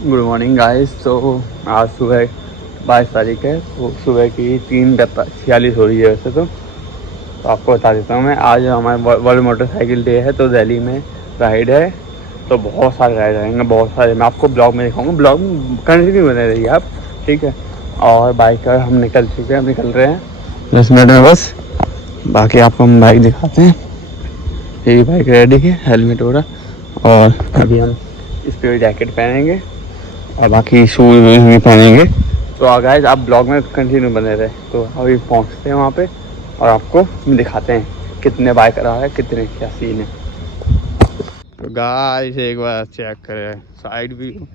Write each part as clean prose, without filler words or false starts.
Good morning guys. तो आज सुबह 22 तारीख है, तो सुबह की 3:46 हो रही है वैसे तो आपको बता देता हूँ मैं। आज हमारा वर्ल्ड मोटरसाइकिल डे है, तो दिल्ली में राइड है। तो बहुत सारे राइड रहेंगे, बहुत सारे। मैं आपको ब्लॉग में दिखाऊंगा, ब्लॉग कंटिन्यू बने रहिए आप, ठीक है। और बाइक का हम निकल चुके हैं, हम निकल रहे हैं 10 मिनट में बस। बाकी आपको हम बाइक दिखाते हैं। ये बाइक रेडी है, हेलमेट हो रहा, और अभी हम इस पर जैकेट पहनेंगे और बाकी शूज वूज भी पहनेंगे। तो गाइस आप ब्लॉग में कंटिन्यू बने रहे। तो अभी पहुंचते हैं वहाँ पे और आपको दिखाते हैं कितने बाइक रहा है, कितने क्या सीन है। तो गाइस एक बार चेक करें साइड व्यू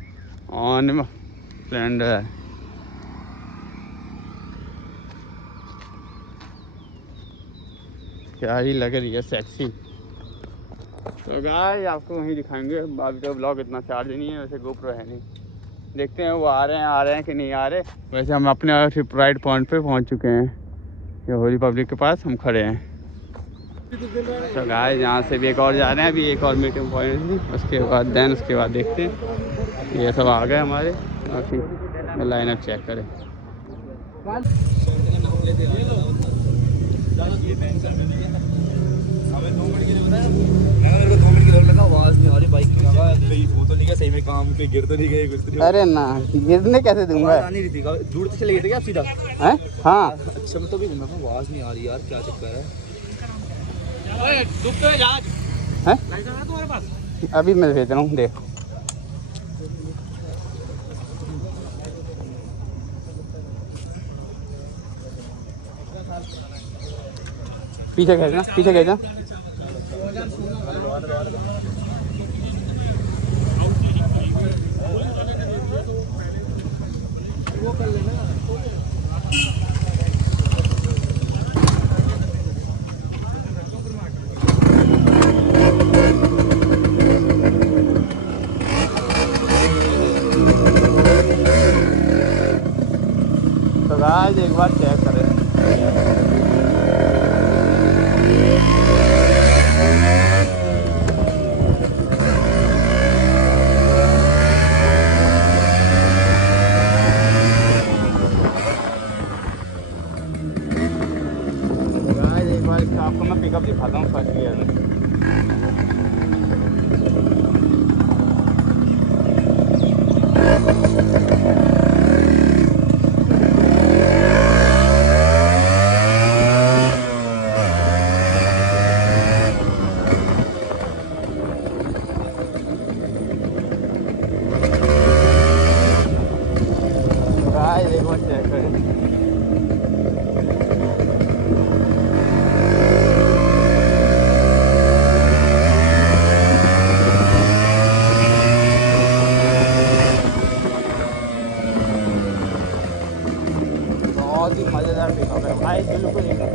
ऑन स्प्लेंडर। क्या ही लग रही है, सेक्सी। तो गाइस आपको वहीं दिखाएंगे। अभी तो ब्लॉग इतना चार्ज नहीं है, वैसे गोप्रो है नहीं। देखते हैं वो आ रहे हैं कि नहीं आ रहे। वैसे हम अपने राइड पॉइंट पे पहुंच चुके हैं, ये होली पब्लिक के पास हम खड़े हैं। तो गाइस यहाँ से भी एक और जा रहे हैं, अभी एक और मीटिंग पॉइंट थी, उसके बाद देखते हैं। ये सब आ गए हमारे। बाकी लाइन अप चेक करें। अरे ना, गिरने कैसे दूंगा। दूर से चले गए थे क्या आप सीधा? हैं? हाँ। अच्छा मैं तो भी आवाज नहीं आ रही यार, क्या चक्कर है? हैं? तुम्हारे पास अभी मैं भेज रहा हूँ, देख। पीछे खींचना, पीछे खींचना। तो गाइस एक बार चेक करें। एक बार आपको मैं पिकअप दिखाता हूँ फर्स्ट गियर में। एक बार चेक करें। बहुत ही मज़ेदार पिकअप है भाई, बिल्कुल एकदम।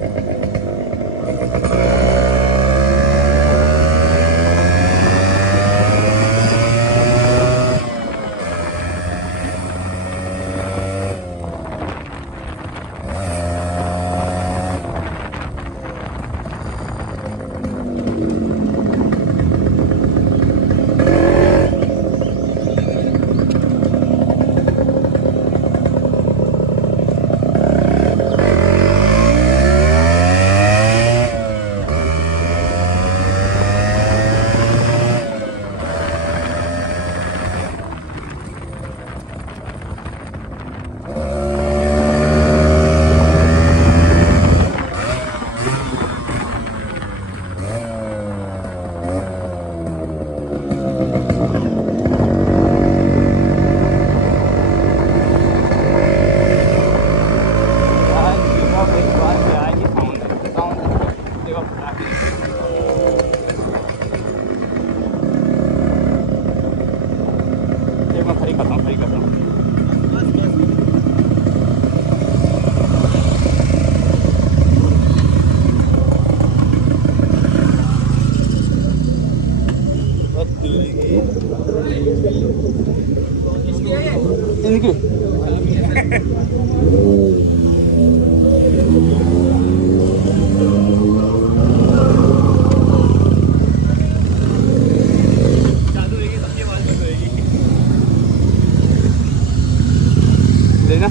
ना।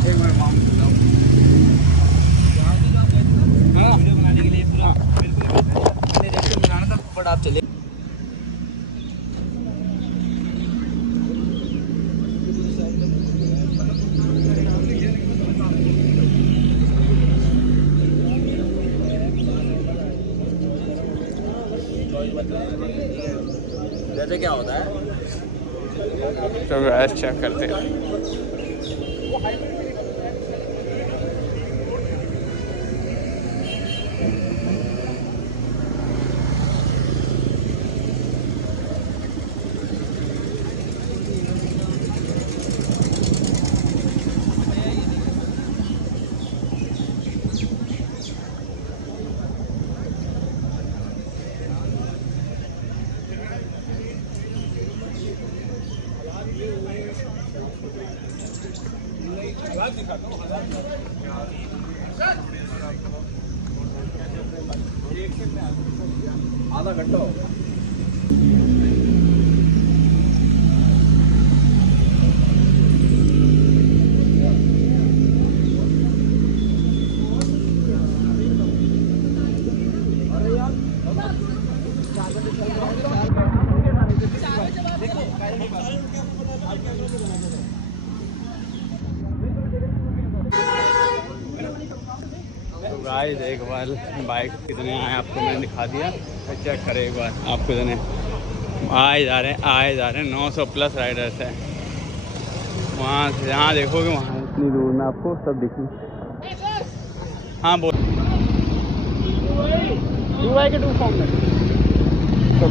एक मिनट माम वीडियो बनाने के लिए पूरा बिल्कुल बनाना था, बट आप चले। जैसे क्या होता है तो गैस चेक करते हैं। आधा घंटा होगा। तो गाइस एक बार बाइक कितने आए आपको मैंने दिखा दिया, तो चेक करें एक बार आपको कितने आए जा रहे हैं 900 प्लस राइडर्स हैं। वहाँ से जहाँ देखोगे वहाँ इतनी दूर में आपको सब दिखें। हाँ बोल 2 के 2 फॉर्म में तो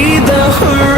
see the horizon.